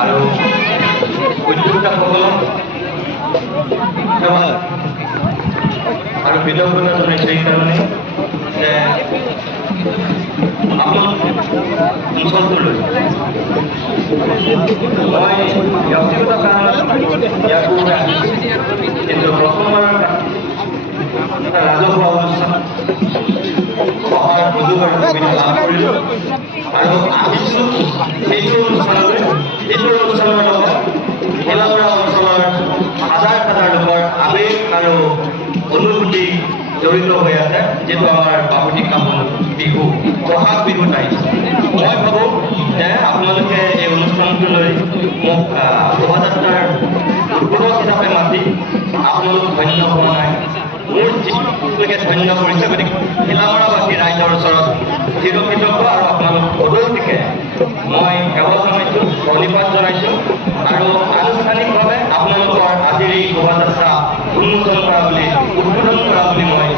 আৰু উদ্যোক্তাসকলক আৰু কৃতজ্ঞতা জনাইছোঁ এইকাৰণে যে আপোনালোক অঞ্চলটোলৈ মই ব্যক্তিগত কাৰণত ইয়াৰ পূৰ্বে আহিছোঁ, কিন্তু প্ৰথমবাৰৰ এটা ৰাজহুৱা অনুষ্ঠান অহাৰ সুযোগ আৰু সুবিধা লাভ কৰিলোঁ আৰু আহিছোঁ সেইটো অনুষ্ঠানলৈ, যিটো অনুষ্ঠানৰ লগত ভেলাগড়া অঞ্চলৰ হাজাৰ হাজাৰ লোকৰ আৱেগ আৰু অনুভূতি জড়িত হৈ আছে, যিটো আমাৰ বাপতিসাহোন বিহু, বহাগ বিহুত আহিছে। মই ভাবোঁ যে আপোনালোকে এই অনুষ্ঠানটোলৈ মোক শোভাযাত্ৰাৰ উদ্বোধক হিচাপে মাতি আপোনালোক ধন্য হোৱা নাই। মোৰ যিলোকে ধন্য কৰিছে, গতিকে ভেলাগড়াবাসী ৰাইজৰ ওচৰত চিৰকৃতজ্ঞ আৰু আপোনালোক সকলোকে মই সেৱা জনাইছোঁ, প্ৰণিপাত জনাইছোঁ আৰু আনুষ্ঠানিকভাৱে আপোনালোকৰ আজিৰ এই শোভাযাত্ৰা উন্মোচন কৰা বুলি, উদ্বোধন কৰা বুলি মই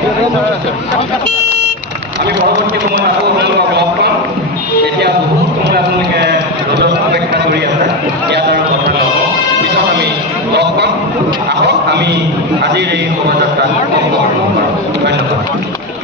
আমি পৰৱৰ্তী সময়ত আকৌ আপোনালোকক লগ পাম। এতিয়া বহুত সময় আপোনালোকে ৰ'দত অপেক্ষা কৰি আছে, ইয়াত আৰু কথা নকওঁ, পিছত আমি লগ পাম। আহক আমি আজিৰ এই শোভাযাত্ৰাত অংশগ্ৰহণ কৰোঁ। ধন্যবাদ।